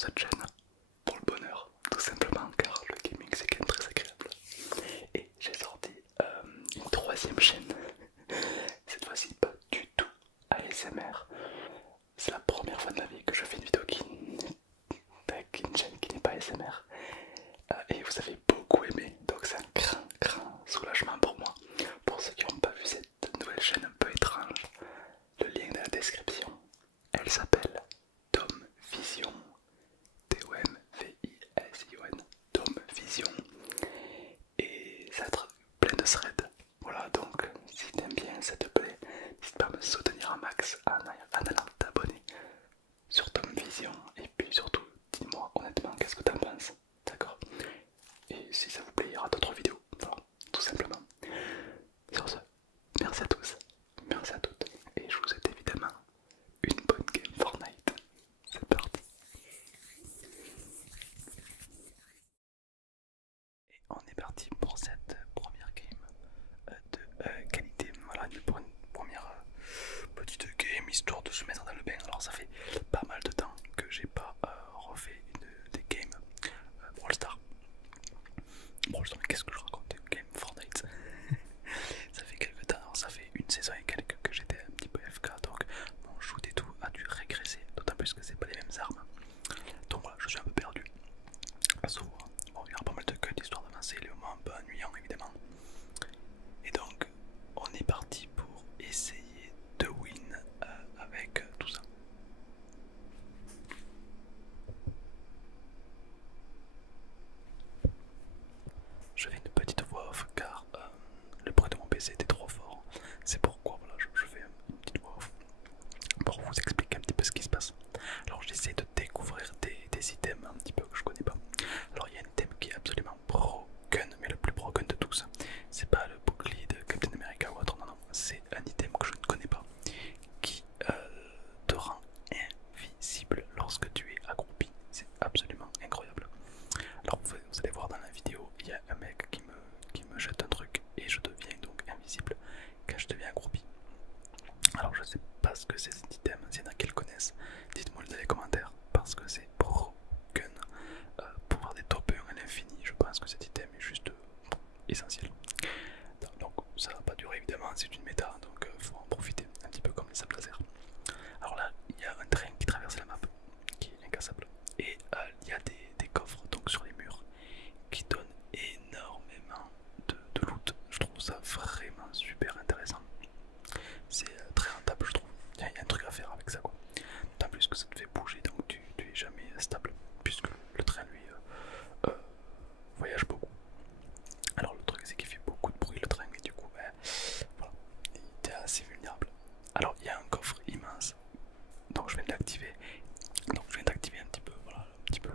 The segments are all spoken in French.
cette chaîne pour le bonheur, tout simplement, car le gaming c'est quand même très agréable. Et j'ai sorti une troisième chaîne, cette fois-ci pas du tout ASMR. C'est la première fois de ma vie que je fais une vidéo avec une chaîne qui n'est pas ASMR. Et vous avez beaucoup aimé, donc c'est un grand soulagement pour moi. Pour ceux qui n'ont pas vu cette nouvelle chaîne un peu étrange, le lien est dans la description. Elle s'appelle Tom Vision, T-O-M-V-I-S-I-O-N, Tom Vision, et ça va être plein de threads. Voilà, donc si t'aimes bien, ça te plaît, n'hésite pas à me soutenir un max en allant t'abonner sur Tom Vision. Et puis surtout, dis-moi honnêtement qu'est-ce que t'en penses, d'accord? Et si ça vous plaît, il y aura d'autres vidéos, voilà, tout simplement. Sur ce, merci à tous, merci à toutes, et je vous souhaite évidemment une bonne game Fortnite. C'est parti. Et on est parti pour cette première game de qualité. Voilà, pour une première petite game histoire de se mettre dans le bain. Alors ça fait pas mal de temps que j'ai pas refait des games Brawl Stars. Brawl Stars, mais qu'est-ce que je raconte? Game Fortnite. Ça fait quelques temps, alors ça fait une saison et quelques que j'étais un petit peu FK, donc mon shoot et tout a dû régresser, d'autant plus que c'est pas les mêmes armes. Donc voilà, je suis un peu perdu. Bon, il y aura pas mal de cuts histoire d'avancer, les moments un peu ennuyants évidemment. Et donc, on est parti pour essayer de win avec tout ça. Je fais une petite voix off car le bruit de mon PC était trop fort. C'est pourquoi voilà, je fais une petite voix off pour vous expliquer un petit peu ce qui se passe. Alors j'essaie de découvrir des items un petit peu que je connais pas. Alors il y a un item qui est absolument broken, mais le plus broken de tous. C'est pas le bouclier de Captain America ou autre, non, non. C'est un item que je ne connais pas qui te rend invisible lorsque tu es accroupi. C'est absolument incroyable. Alors vous allez voir dans la vidéo, il y a un mec qui me jette un truc et je deviens donc invisible quand je deviens accroupi. Alors je sais pas ce que c'est cet item, s'il y en a qui le connaissent, dites-moi dans les commentaires parce que c'est broken. Pouvoir des top 1 à l'infini, je pense que cet item est juste essentiel. Donc ça va pas durer évidemment, c'est une méta, donc faut en profiter un petit peu comme les sables laser. Alors là, il y a un train qui traverse la map, qui est incassable, et il y a des coffres donc sur les murs qui donnent énormément de loot. Je trouve ça vraiment super intéressant. C'est très rentable, je trouve. Il y a un truc à faire avec ça, quoi. D'autant plus que ça te fait bouger, donc tu es jamais stable, puisque le train lui voyage beaucoup. Alors le truc c'est qu'il fait beaucoup de bruit le train, et du coup voilà, il est assez vulnérable. Alors il y a un coffre immense, donc je viens de l'activer. Donc je viens d'activer un petit peu, voilà, un petit peu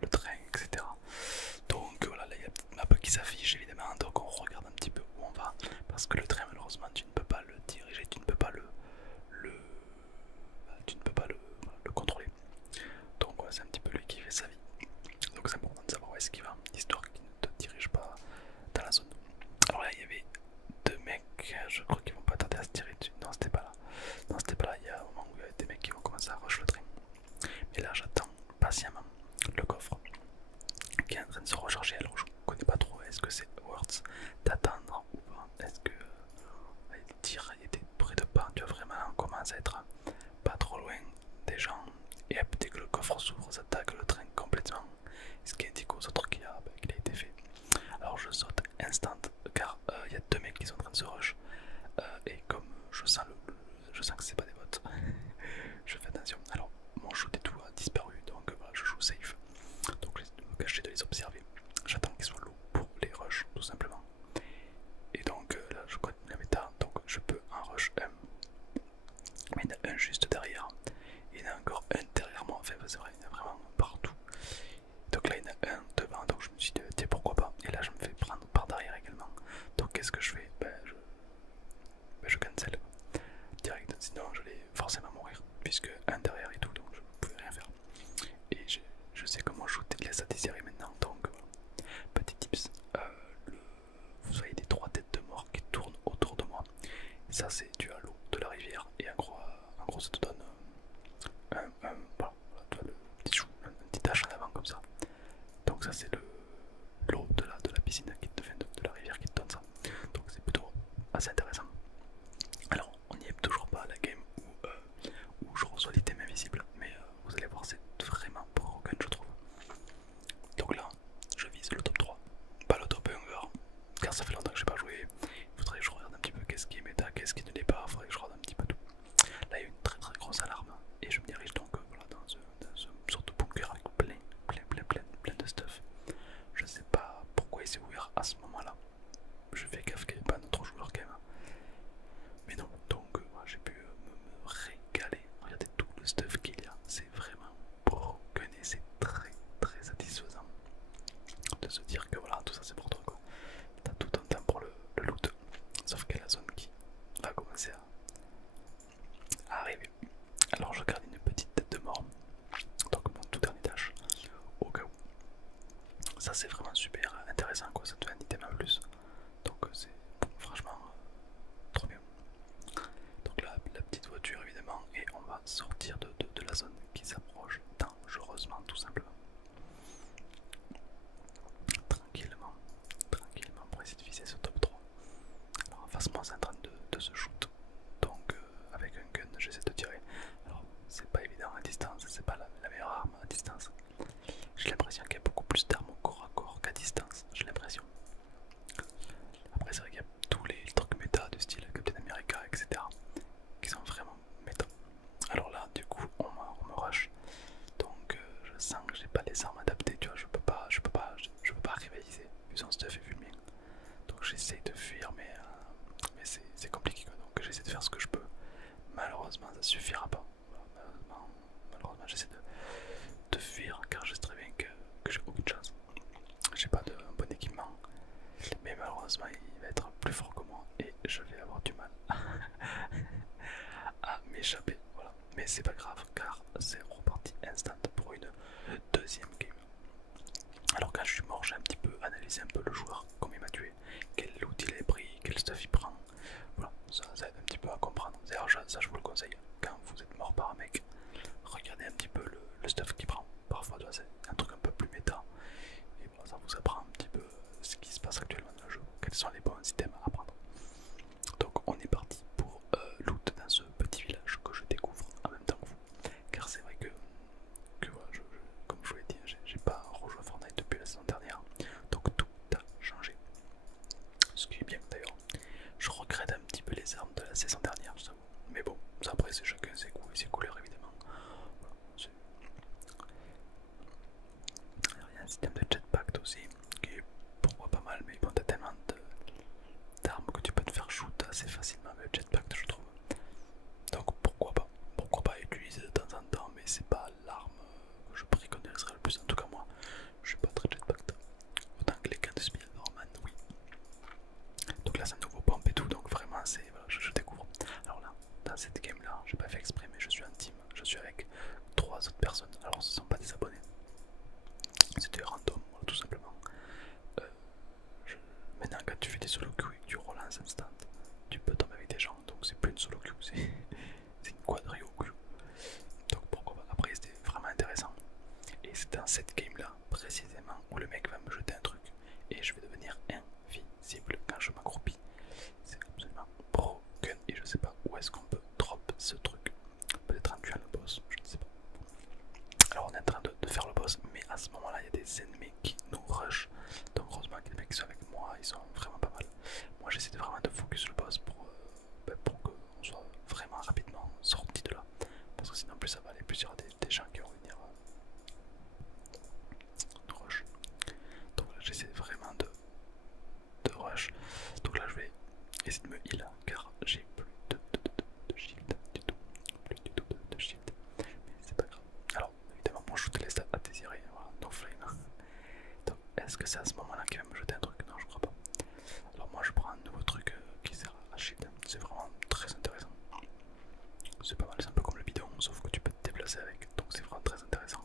le train, etc. Donc voilà, là il y a une map qui s'affiche évidemment, donc on regarde un petit peu où on va, parce que le train malheureusement tu ne peux pas le diriger, tu ne peux pas le contrôler. Donc voilà, c'est un petit peu lui qui fait sa vie. Donc c'est important de savoir où est-ce qu'il va, histoire qu'il ne te dirige pas dans la zone. Alors là il y avait deux mecs, je crois qu'ils vont pas tarder à se tirer dessus. Non c'était pas là. Non c'était pas là, il y a un moment où il y avait des mecs qui vont commencer à rush le train. Mais là j'attends patiemment le coffre qui est en train de se recharger. Alors je connais pas trop, est-ce que c'est worth d'attendre ou pas? Est-ce que les tirs étaient près de pas? Tu vois vraiment on commence à être pas trop loin des gens. Et hop, dès que le coffre s'ouvre, ça tag le train complètement. Ce qui indique aux autres qu'il a été fait. Alors je saute instant car il y a deux mecs qui sont en train de se rush. Et comme je sens que c'est pas des bots, je fais attention. Alors mon shoot et tout a disparu, donc voilà, je joue safe. Donc j'essaie de me cacher, de les observer. J'attends qu'ils soient low pour les rush tout simplement. Et donc là je continue la méta, donc je peux en rush un. Mais il y en a un juste derrière. Et il y en a encore un derrière moi. Enfin c'est vrai, il y en a vraiment partout. Donc là il y en a un devant, donc je me suis dit tiens pourquoi pas. Et là je me fais prendre par derrière également. Donc qu'est-ce que je fais? Je cancel direct, sinon j'allais forcément mourir. Puisque un derrière et tout, donc je ne pouvais rien faire. Et je sais comment shooter, laisse à désirer maintenant. Donc voilà. Petit tips, vous voyez des trois têtes de mort qui tournent autour de moi. Ça c'est dû à l'eau de la rivière. Et en gros ça te donne voilà, tu vois, le petit chou, un petit se dire que voilà, tout ça c'est pour toi quoi. T'as tout un temps pour le loot. Sauf qu'il y a la zone qui va commencer à arriver. Alors je garde une petite tête de mort. Donc mon tout dernier dash. Au cas où. Ça c'est vraiment super intéressant quoi, ça te fait un item en plus. Donc c'est franchement trop bien. Donc là, la petite voiture évidemment, et on va sortir de la zone qui s'approche dangereusement tout simplement. Tranquillement, tranquillement pour essayer de viser ce top 3. Alors en face moi c'est en train de se shoot. Donc avec un gun j'essaie de tirer. Alors c'est pas évident à distance, c'est pas la meilleure arme à distance. J'ai l'impression qu'il y a beaucoup plus d'armes au corps à corps qu'à distance, j'ai l'impression. Après c'est vrai qu'il y a tous les trucs méta de style Captain America etc. qui sont vraiment méta. Alors là du coup on me rush. Donc je sens que j'ai pas les armes adaptées, tu vois, je peux pas rivaliser vu son stuff et vu le mien. Donc j'essaie de fuir mais c'est compliqué quoi. Donc j'essaie de faire ce que je peux. Malheureusement ça suffira pas. Malheureusement j'essaie de fuir car je sais très bien que j'ai aucune chance. J'ai pas de bon équipement. Mais malheureusement il va être plus fort que moi et je vais avoir du mal à m'échapper. Voilà. Mais c'est pas grave car c'est reparti instant pour une deuxième game. Alors quand je suis mort j'ai un petit peu analysé un peu le joueur, comment il m'a tué, quel loot il a pris, quel stuff il prend. Voilà, ça aide un petit peu à comprendre. D'ailleurs ça je vous le conseille, quand vous êtes mort par un mec, regardez un petit peu le stuff qu'il prend. Parfois c'est un truc un peu plus méta. Et voilà, ça vous apprend un petit peu ce qui se passe actuellement dans le jeu, quels sont les bons items à prendre. Donc on est parti pour loot dans ce petit village que je découvre en même temps que vous. Car c'est vrai que voilà, comme je vous l'ai dit, j'ai pas rejoué à Fortnite depuis la saison dernière. Donc tout a changé. Ce qui est bien d'ailleurs. Je regrette un petit peu les armes de la saison dernière, je t'avoue. Mais bon, ça après c'est chacun ses goûts et ses couleurs évidemment. Voilà, il y a un système de jetpack aussi qui est pourquoi pas mal, mais bon t'as tellement d'armes que tu peux te faire shoot assez facilement avec le jetpack je trouve. Donc pourquoi pas utiliser de temps en temps, mais c'est pas l'arme que je préconiserais le plus, en tout cas moi je suis pas très jetpack. Autant que les gars de Spider-Man, oui. Donc là c'est un nouveau pompe et tout, donc vraiment c'est voilà, je découvre. Alors là, dans cette game là, j'ai pas fait exprès mais je suis en team, je suis avec 3 autres personnes, alors ce sont pas des abonnés. C'était random, voilà, tout simplement. Maintenant quand tu fais des solo queues et que tu relances instant, tu peux tomber avec des gens, donc c'est plus une solo queue, c'est une quadrio queue. Donc pourquoi pas, après c'était vraiment intéressant. Et c'est dans cette game là précisément où le mec va me jeter un truc et je vais devenir invisible quand je m'accroupis. C'est absolument broken et je sais pas où est-ce qu'on peut drop ce truc. Peut-être en tuant le boss, je ne sais pas. Alors on est en train de faire le boss, mais à ce moment là il y a des ennemis qui nous rush. Donc heureusement que les mecs qui sont avec moi, ils sont vraiment pas mal. Moi j'essaie vraiment de focus le boss pour qu'on soit vraiment rapidement sorti de là. Parce que sinon plus ça va aller, plus il y aura des gens qui vont venir rush. Donc là j'essaie vraiment de rush. Donc là je vais essayer de me heal car j'ai plus de shield du tout. Plus du tout de shield. Mais c'est pas grave. Alors évidemment mon shoot laisse à désirer. Voilà, no flame. Donc est-ce que c'est à ce moment là qu'il va me jeter un truc? Non je crois pas. Alors moi je prends un nouveau truc qui sert à shield. C'est vraiment très intéressant. C'est pas mal, c'est un peu comme le bidon sauf que tu peux te déplacer avec. Donc c'est vraiment très intéressant.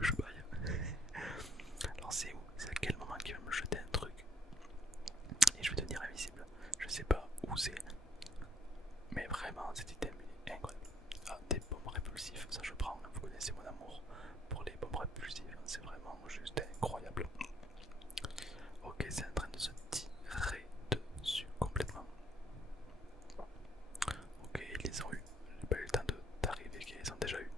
Je baille. Alors c'est où? C'est à quel moment qu'il va me jeter un truc et je vais devenir invisible? Je sais pas où c'est. Mais vraiment cet item est incroyable. Ah, des bombes répulsives, ça je prends. Vous connaissez mon amour pour les bombes répulsives. C'est vraiment juste incroyable. Ok, c'est en train de se tirer dessus complètement. Ok, ils les ont eu. J'ai pas eu le temps d'arriver qu'ils les ont déjà eu.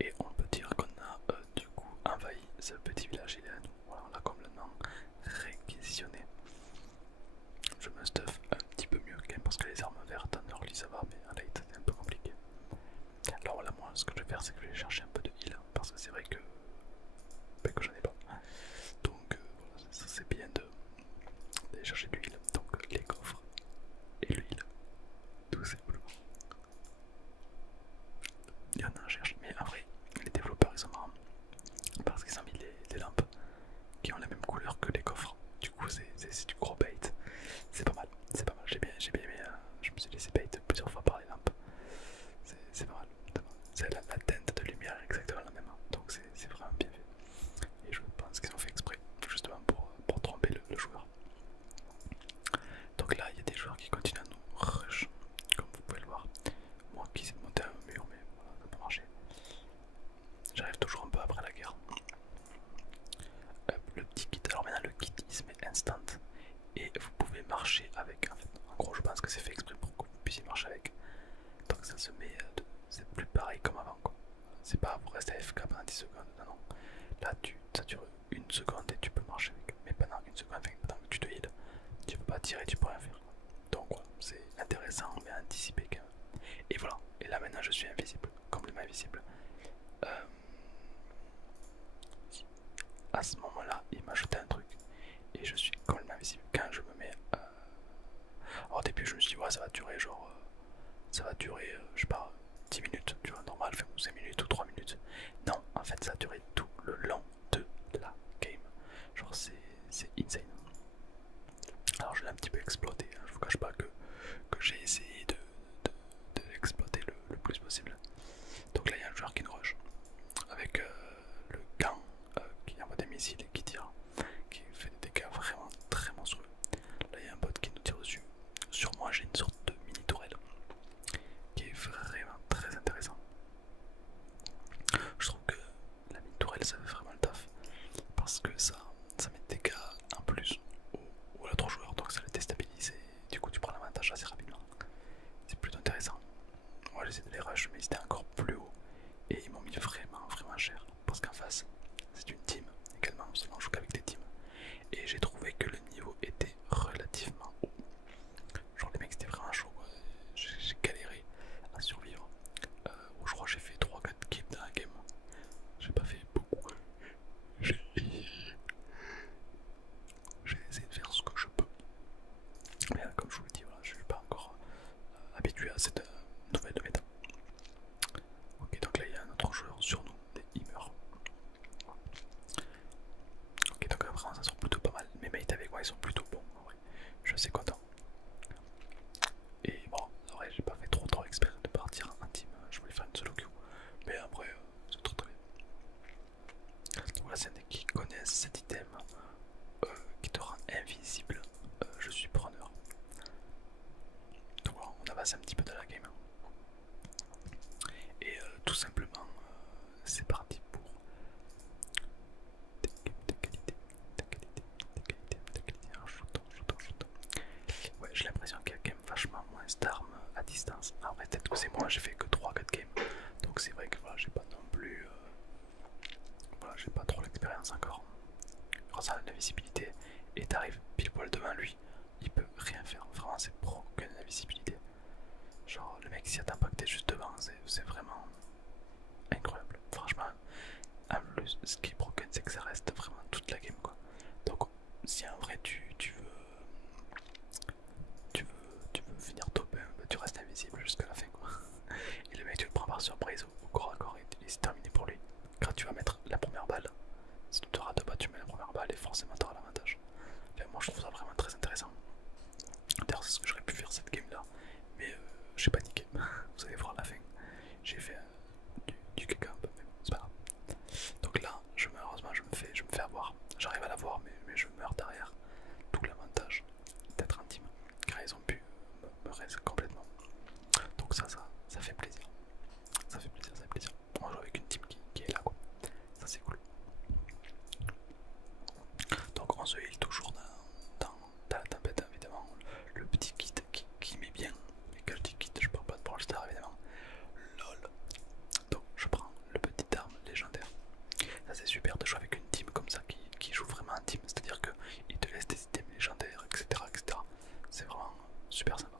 Et on peut dire qu'on a du coup envahi ce petit village, il est à nous. Voilà, on l'a complètement réquisitionné. Je me stuff un petit peu mieux quand même parce que les armes vertes en early ça va, mais en late c'est un peu compliqué. Alors voilà, moi ce que je vais faire c'est que je vais chercher un peu de heal parce que c'est vrai que j'en ai pas. Donc voilà, ça c'est bien d'aller chercher de l'huile. Donc les coffres et l'huile, tout simplement. Il y en a, je cherche, mais en vrai, les développeurs ils ça se met, c'est plus pareil comme avant quoi. C'est pas pour rester AFK pendant 10 secondes, non non. Là ça dure une seconde et tu peux marcher avec. Mais pendant une seconde, pendant que tu te heal, tu peux pas tirer, tu peux rien faire. Donc voilà, c'est intéressant mais anticipé quand même. Et voilà, et là maintenant je suis invisible, complètement invisible. À ce moment-là, il m'a jeté un truc et je suis complètement invisible. Quand je me mets. Alors, au début, je me suis dit, ouais, ça va durer genre. Ça va durer, je sais pas, 10 minutes, tu vois, normal, fait 5 minutes ou 3 minutes. Non, en fait, ça a duré tout le long de la game. Genre, c'est insane. Alors, je l'ai un petit peu exploité, hein. Je vous cache pas que j'ai essayé de l'exploiter le plus possible. Donc là, il y a un joueur qui nous rush avec le gant qui envoie des missiles et qui tire, qui fait des dégâts vraiment très monstrueux. Là, il y a un bot qui nous tire dessus. Sur moi, j'ai une sorte de mini tourelle qui est vraiment très intéressant. Je trouve que la mini tourelle ça fait vraiment le taf parce que ça met des dégâts en plus à l'autre joueur, donc ça le déstabilise et du coup tu prends l'avantage assez rapidement. C'est plutôt intéressant. Moi j'essaie de les rush mais ils étaient encore plus haut et ils m'ont mis vraiment cher parce qu'en face c'est une team également, on joue qu'avec des teams et j'ai trouvé que le niveau était relativement haut. Genre les mecs c'était vraiment chaud, j'ai galéré à survivre. Je crois que j'ai fait 3-4 kills dans la game. J'ai pas fait beaucoup. J'ai essayé de faire ce que je peux. Mais comme je vous le dis, voilà, je suis pas encore habitué à cette nouvelle méta. Ok, donc là il y a un autre joueur sur nous, il meurt. Ok, donc vraiment ça sort plutôt pas mal. Mes mates avec moi ils sont plutôt bons en vrai. Je suis assez content. Et bon, en vrai j'ai pas fait trop expert de partir en team. Je voulais faire une solo queue. Mais après c'est très bien. Donc là c'est un des qui connaissent cet item qui te rend invisible. Je suis preneur. Donc voilà, on avance un petit peu dans la game. Et tout simplement c'est parti pour ouais, j'ai l'impression qu'il y a quand même vachement moins d'armes à distance. Après, peut-être que c'est moi, j'ai fait que 3-4 games. Donc, c'est vrai que voilà, j'ai pas non plus. Voilà, j'ai pas trop l'expérience encore. Grâce à la visibilité, et t'arrives pile poil devant lui, il peut rien faire. Vraiment, c'est pro que la visibilité. Genre, le mec s'y attend pas que t'es juste devant, c'est vraiment incroyable. Franchement, en plus, ce qui est broken, c'est que ça reste vraiment toute la game quoi. Donc, si en vrai tu veux finir top 1, bah, tu restes invisible jusqu'à la fin quoi. Et le mec, tu le prends par surprise au corps à corps et c'est terminé pour lui. Quand tu vas mettre la première balle, si tu te rates pas, tu mets la première balle et forcément tu auras l'avantage. Enfin, moi, je trouve ça vraiment très intéressant. D'ailleurs, c'est ce que j'aurais pu faire cette game là, mais j'ai paniqué. Vous allez voir la fin. J'ai fait du caca un peu, mais bon, c'est pas grave. Donc là, malheureusement, je me fais avoir. J'arrive à l'avoir, mais je meurs derrière. Tout l'avantage d'être intime, car ils ont pu me raise complètement. Donc ça fait plaisir. Ça fait plaisir. On joue avec une team qui est là, quoi. Ça, c'est cool. Donc on se heal toujours dans la tempête, évidemment. Le petit kit qui met bien. Et quand je dis kit, je parle pas de Brawl Stars, évidemment. LOL. Donc je prends le petit arme légendaire. Ça c'est super de jouer avec une team comme ça qui joue vraiment en team, c'est-à-dire qu'il te laisse des items légendaires, etc. C'est vraiment super sympa.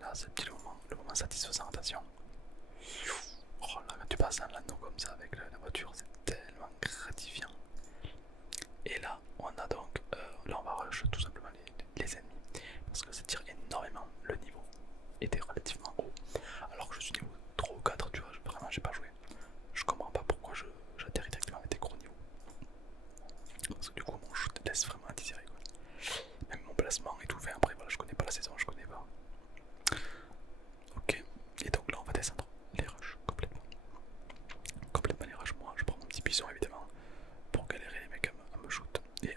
Là c'est le moment satisfaisant, attention. Oh là, quand tu passes un anneau comme ça avec la voiture, c'est tellement gratifiant. Et là on a donc, là on va rush tout simplement les ennemis, parce que ça tire énormément, le niveau était relativement haut. Alors que je suis niveau 3 ou 4, tu vois, vraiment j'ai pas joué. Je comprends pas pourquoi j'atterris directement avec des gros niveaux. Parce que du coup mon shoot laisse vraiment à désirer quoi. Même mon placement et tout, enfin après voilà, je connais pas la saison, je connais pas. Ok, et donc là on va descendre les rushs complètement. Complètement les rushs, moi je prends mon petit bison évidemment pour galérer les mecs à me shoot. Et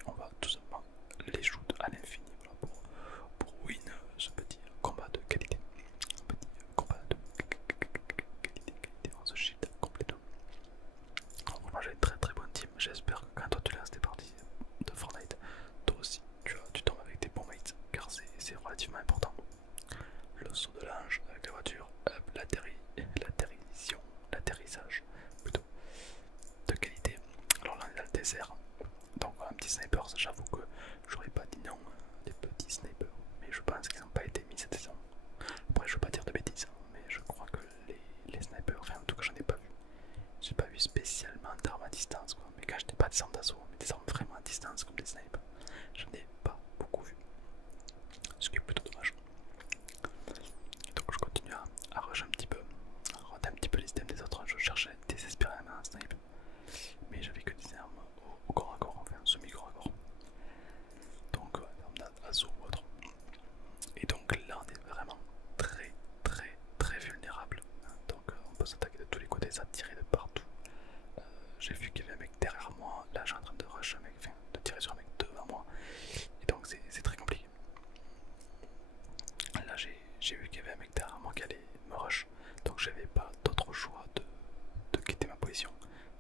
peut s'attaquer de tous les côtés, ça tirait de partout. J'ai vu qu'il y avait un mec derrière moi, là j'ai en train de rush un mec, enfin de tirer sur un mec devant moi, et donc c'est très compliqué. Là j'ai vu qu'il y avait un mec derrière moi qui allait me rush, donc j'avais pas d'autre choix de quitter ma position.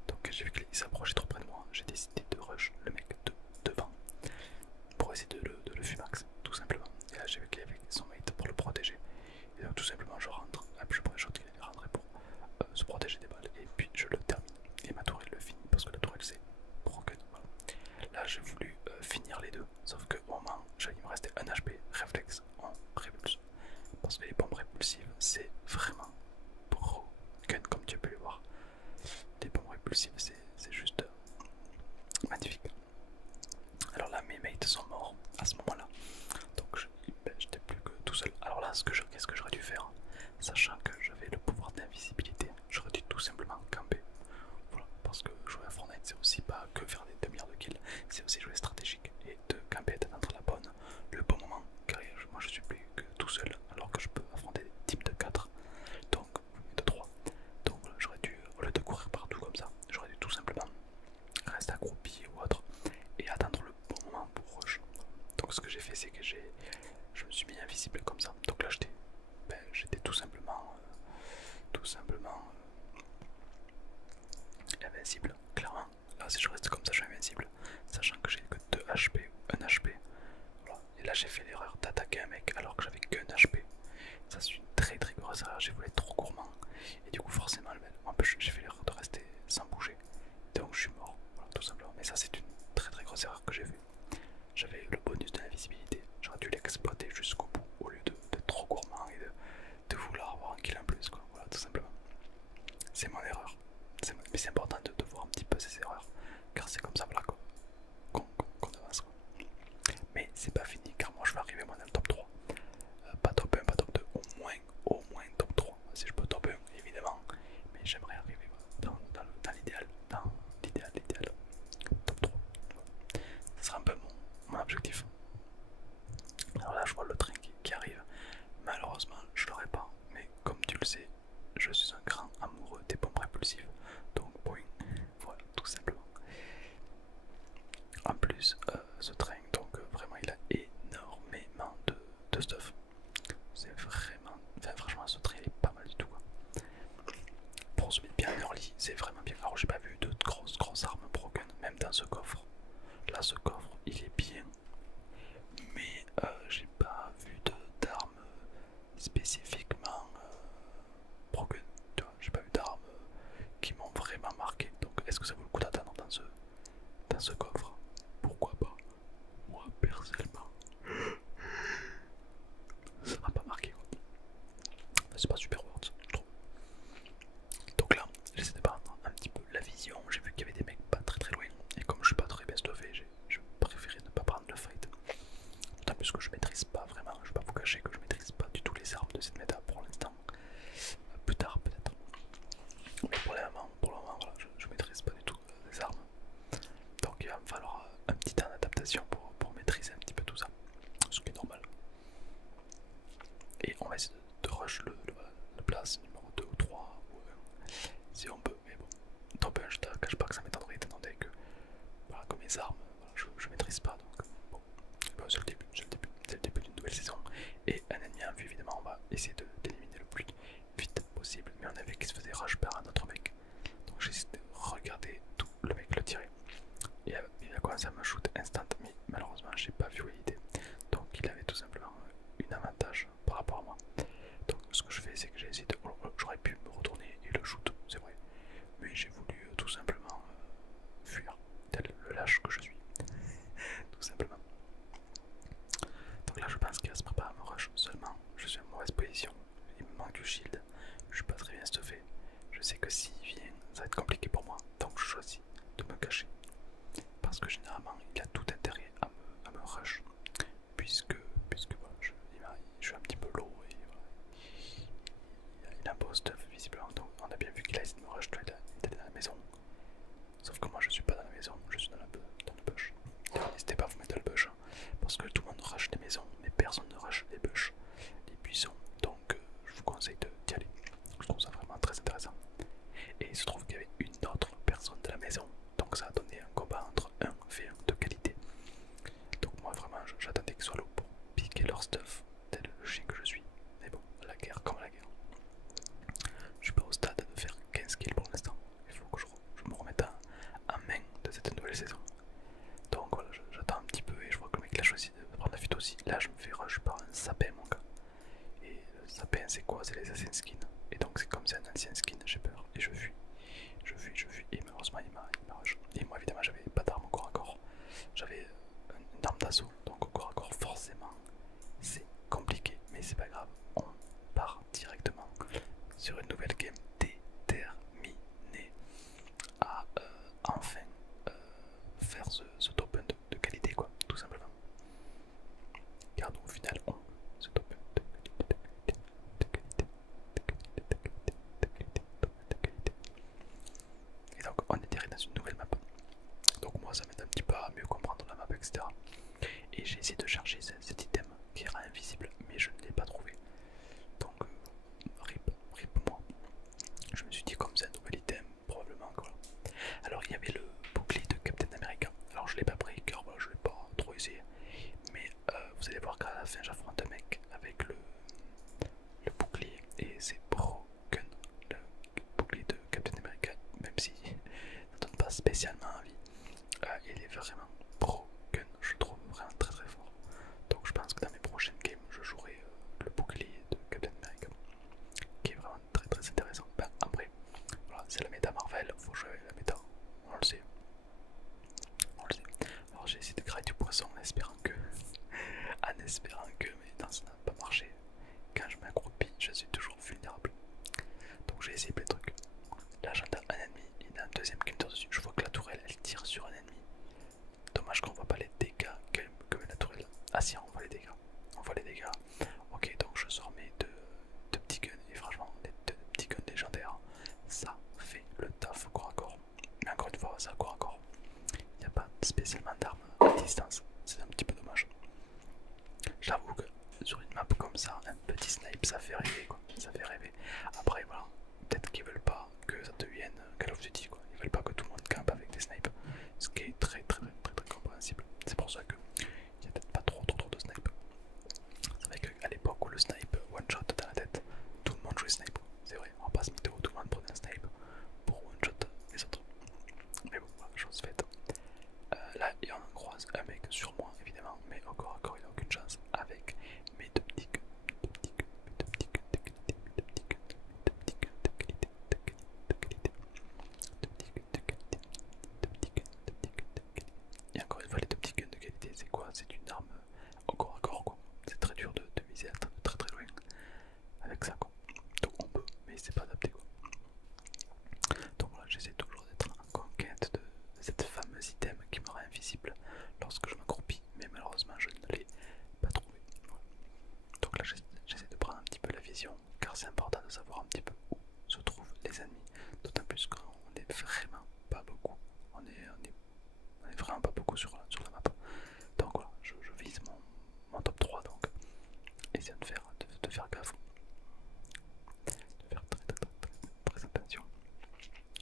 Donc j'ai vu qu'il s'approchait trop près de moi, j'ai décidé de rush le mec devant pour essayer de le fumax, tout simplement. Et là j'ai vu qu'il y avait son mate pour le protéger, et donc tout simplement je rentre, hop, je prends le shot qu'il allait rentrer pour se protéger des balles, et puis je le termine. Et ma tourelle le finit parce que la tourelle c'est broken. Voilà. Là j'ai voulu finir les deux, sauf que au moment il me restait un HP réflexe en répulse. Parce que les bombes répulsives c'est vraiment broken comme tu peux le voir. Les bombes répulsives c'est juste magnifique. Alors là mes mates sont morts à ce moment là. Donc j'étais plus que tout seul. Alors là qu'est-ce que j'aurais dû faire? Sachant que j'avais le pouvoir d'invisibilité, j'aurais dû tout simplement camper. Voilà, parce que jouer à Fortnite c'est aussi pas que faire des demi-heures de kills, c'est aussi jouer stratégique et de camper, d'attendre le bon moment, car moi je suis plus que tout seul alors que je peux affronter des teams de 4, donc de 3. Donc voilà, j'aurais dû, au lieu de courir partout comme ça, j'aurais dû tout simplement rester accroupi ou autre et attendre le bon moment pour rush. Donc ce que j'ai fait c'est que je me suis mis invisible comme ça, donc là j'étais tout simplement invincible, clairement. Là si je reste comme ça je suis invincible, sachant que j'ai que 2 HP ou 1 HP. Voilà. Et là j'ai fait l'erreur d'attaquer un mec alors que j'avais qu'un HP. Ça c'est une très grosse erreur, j'ai voulu être trop gourmand. Et du coup forcément en plus j'ai fait l'erreur de rester sans bouger. Donc je suis mort, voilà, tout simplement. Mais ça c'est une très grosse erreur que j'ai fait. J'avais le bonus de l'invisibilité, j'aurais dû l'exploiter jusqu'au bout au lieu de trop gourmand et de vouloir avoir un kill en plus quoi. Voilà tout simplement. C'est mon erreur. Mais c'est important de voir un petit peu ces erreurs, car c'est comme ça voilà, qu'on avance quoi. Mais c'est pas fini car moi je vais arriver moi dans le top 3. Pas top 1, pas top 2, au moins top 3. Si je peux top 1 évidemment, mais j'aimerais arriver dans l'idéal, l'idéal, top 3. Ce sera un peu mon objectif. Alors là je vois le train qui arrive, malheureusement je l'aurai pas, mais comme tu le sais, je suis un grand amoureux des bombes répulsives, donc boing, voilà tout simplement. En plus ce train donc vraiment il a énormément de stuff, c'est vraiment, enfin franchement ce train il est pas mal du tout quoi. Pour se mettre bien early c'est vraiment bien. Alors j'ai pas vu de grosses armes broken même dans ce coffre, là ce coffre il est bien, mais j'ai pas vu d'armes spécifiquement broken, tu vois, j'ai pas vu d'armes qui m'ont vraiment marqué. Donc est-ce que ça vaut le coup d'attendre dans ce coffre? Pourquoi pas? Moi personnellement ça m'a pas marqué quoi. C'est pas super worth je trouve. Donc là j'essaie de prendre un petit peu la vision, j'ai vu qu'il y avait des mecs pas très loin, et comme je suis pas très bien stuffé, je préférais ne pas prendre le fight. D'autant plus que je maîtrise pas vraiment, je vais pas vous cacher que je maîtrise pas du tout les armes de cette méta pour l'instant. Plus tard peut-être. Mais pour le moment voilà, je maîtrise pas du tout les armes. Donc il va me falloir un petit temps d'adaptation pour maîtriser un petit peu tout ça, ce qui est normal. Et on va essayer de rush la place numéro 2 ou 3 ou 1 si on peut, mais bon. Top 1 je te cache pas que ça m'étonnerait étant donné que voilà, comme les armes voilà, je maîtrise pas, donc bon, c'est le début d'une nouvelle saison. Et un ennemi en vue évidemment on va essayer d'éliminer le plus vite possible, mais on a vu qu'il se faisait rush par un autre mec. Donc j'ai essayé de regarder tout le mec le tirer. Et il a commencé à me shoot instant, mais malheureusement j'ai pas vu où il était. Donc il avait tout simplement un avantage par rapport à moi. Donc ce que je fais c'est que j'ai essayé de... J'aurais pu me retourner et le shoot, c'est vrai. Mais j'ai voulu tout simplement fuir, tel le lâche que je suis. Tout simplement. Donc là je pense qu'il va se préparer à me rush seulement. Je suis en mauvaise position, il me manque du shield, je suis pas très bien stuffé. Je sais que s'il vient ça va être compliqué pour moi, donc je choisis de me cacher. Parce que généralement il a tout intérêt à me rush. Puisque voilà, je suis un petit peu low et voilà, il a un beau stuff visiblement. Donc on a bien vu qu'il a essayé de me rush, il était dans la maison. Sauf que moi je suis pas dans la maison, je suis dans le bush. N'hésitez pas à vous mettre dans le bush, hein, parce que tout le monde rush les maisons, mais personne ne rush les bush, les buissons. Donc je vous conseille d'y aller. Je trouve ça vraiment très intéressant. nouvelle game déterminée à enfin faire ce top 1 de qualité, quoi, tout simplement. Car donc, au final, on ce top 1 de qualité. Et donc, on est direct dans une nouvelle map. Donc, moi, ça m'aide un petit peu à mieux comprendre la map, etc. Et j'ai essayé de chercher cet item qui est invisible, mais je ne l'ai pas trouvé. Donc, rip moi. Je me suis dit, comme c'est un nouvel item, probablement quoi. Alors, il y avait le bouclier de Captain America. Alors, je l'ai pas pris car voilà, je l'ai pas trop essayé. Mais vous allez voir qu'à la fin, j'affronte un mec avec le bouclier et c'est broken. Le bouclier de Captain America, même si ne donne pas spécialement envie, il est vraiment broken. Je le trouve vraiment très très fort. Donc, je pense que dans mes prochaines games, je jouerai le bouclier de Captain America, qui est vraiment très très intéressant. Ben, après, voilà, c'est la méta Marvel, faut jouer la méta, on le sait. On le sait. Alors j'ai essayé de créer du poisson en espérant que, mais non, ça n'a pas marché. Quand je m'accroupis, je suis toujours vulnérable. Donc j'ai essayé plein de trucs. Là j'entends un ennemi, il y en a un deuxième qui me tire dessus. Je vois que la tourelle elle tire sur un ennemi. Dommage qu'on voit pas les dégâts que met la tourelle. Ah si, on voit les dégâts. On voit les dégâts. Ok, donc je sors mes deux petits guns. Et franchement, les deux petits guns légendaires, ça fait le taf corps à corps. Mais encore une fois, ça corps à corps. Il n'y a pas spécialement d'armes à distance. C'est un petit peu dommage. J'avoue que sur une map comme ça, un petit snipe, ça fait rêver quoi. Ça fait rêver. Après voilà, peut-être qu'ils veulent pas que ça devienne Call of Duty quoi. Ils veulent pas que tout le monde campe avec des snipes. Ce qui est très compréhensible. C'est pour ça que il n'y a peut-être pas trop de snipes. C'est vrai qu'à l'époque où le snipe one shot dans la tête, tout le monde jouait snipe. C'est vrai, on va pas se mytho, tout le monde prenait un snipe pour one shot les autres. Mais bon, voilà, chose faite. Là, il y en croise un mec sur moi, évidemment, mais encore, il n'a aucune chance avec mes deux petits guns, de qualité. Et encore une fois, les deux petits guns de qualité, c'est quoi? C'est une arme au corps à corps, quoi. C'est très dur de viser à très loin avec ça, quoi. Donc on peut, mais c'est pas adapté, quoi. Donc voilà, j'essaie toujours d'être en conquête de cette fameuse item qui me rend invisible lorsque je m'accroupis, mais malheureusement je ne l'ai pas trouvé. Voilà. Donc là j'essaie de prendre un petit peu la vision, car c'est important de savoir un petit peu où se trouvent les ennemis, d'autant plus qu'on n'est vraiment pas beaucoup. On est vraiment pas beaucoup sur la map. Donc voilà, je vise mon top 3, donc essayez de faire gaffe, de faire très attention.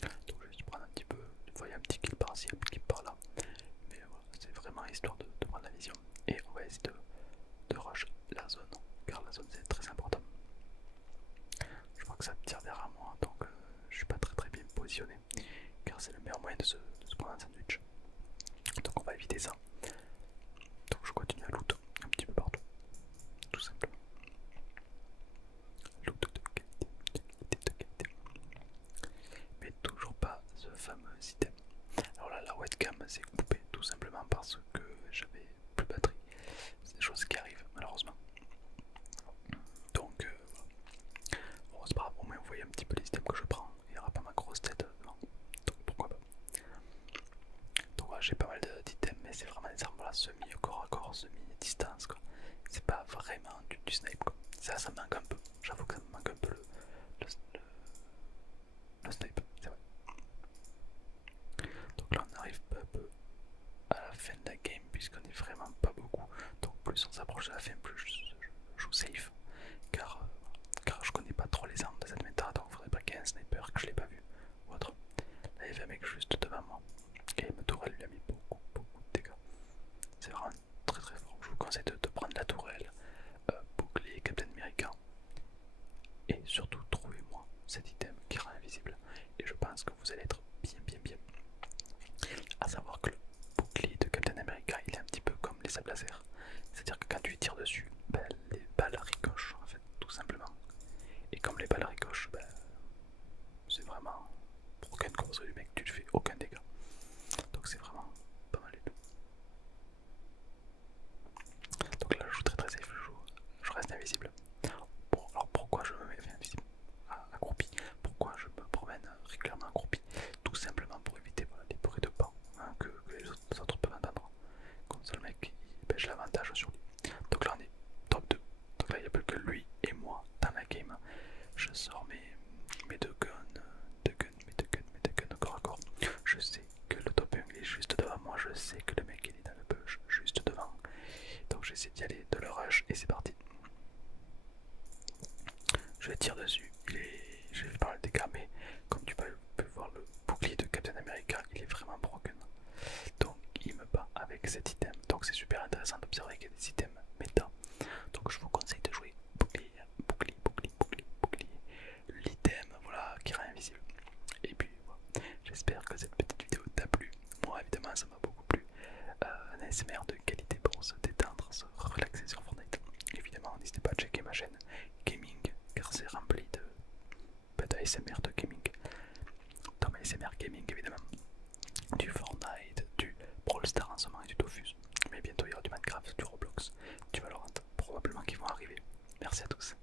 Donc je vais juste prendre un petit peu, des fois il y a un petit kill par-ci, un petit kill par-là, mais voilà, c'est vraiment histoire de prendre la vision. Et on va essayer de rush la zone, car la zone c'est très important. Je vois que ça tire derrière moi, donc je suis pas très bien positionné, car c'est le meilleur moyen de se prendre un sandwich. Donc on va éviter ça. Donc je continue à loot un petit peu partout, tout simplement. Loot de qualité. Mais toujours pas ce fameux item. Alors là, la webcam s'est coupée tout simplement parce que j'avais plus de batterie. C'est des choses qui arrivent malheureusement. Donc bon, c'est pas grave, au moins vous voyez un petit peu les items que je prends. Il n'y aura pas ma grosse tête devant. Donc pourquoi pas. Donc voilà, j'ai pas mal d'items, mais c'est vraiment des armes voilà, semi-corps à corps, semi-distance quoi. C'est pas vraiment du snipe quoi. Ça me manque un peu. J'avoue que ça me manque un peu le snipe, c'est vrai. Donc là on arrive peu à peu à la fin de la game puisqu'on est vraiment pas beaucoup. Donc plus on s'approche de la fin, plus je joue safe. Car je connais pas trop les armes de cette méta, donc faudrait pas qu'il y ait un sniper que je l'ai pas vu ou autre. Là il y avait un mec juste devant moi et ma tourelle lui a mis beaucoup de dégâts. C'est vraiment très fort. Je vous conseille de prendre la tourelle, bouclier Captain America et surtout trouvez-moi cet item qui rend invisible. Et je pense que vous allez être bien. À savoir que le bouclier de Captain America il est un petit peu comme les sables laser. C'est-à-dire que quand tu tires dessus, ben, les balles ricochent en fait, tout simplement. Et comme les balles ricochent, ben, c'est vraiment pour aucun cause du mec, tu ne fais aucun dégât. Donc c'est vraiment pas mal du tout. Donc là je joue très safe, je reste invisible. Bon alors pourquoi je me mets invisible accroupi? j'espère que cette petite vidéo t'a plu. Moi évidemment ça m'a beaucoup plu. Un ASMR de qualité pour se détendre, se relaxer sur Fortnite. Évidemment n'hésitez pas à checker ma chaîne gaming car c'est rempli d'ASMR de gaming. Dans ma ASMR gaming évidemment. Du Fortnite, du Brawl Stars en ce moment et du Dofus. Mais bientôt il y aura du Minecraft, du Roblox, du Valorant probablement qui vont arriver. Merci à tous.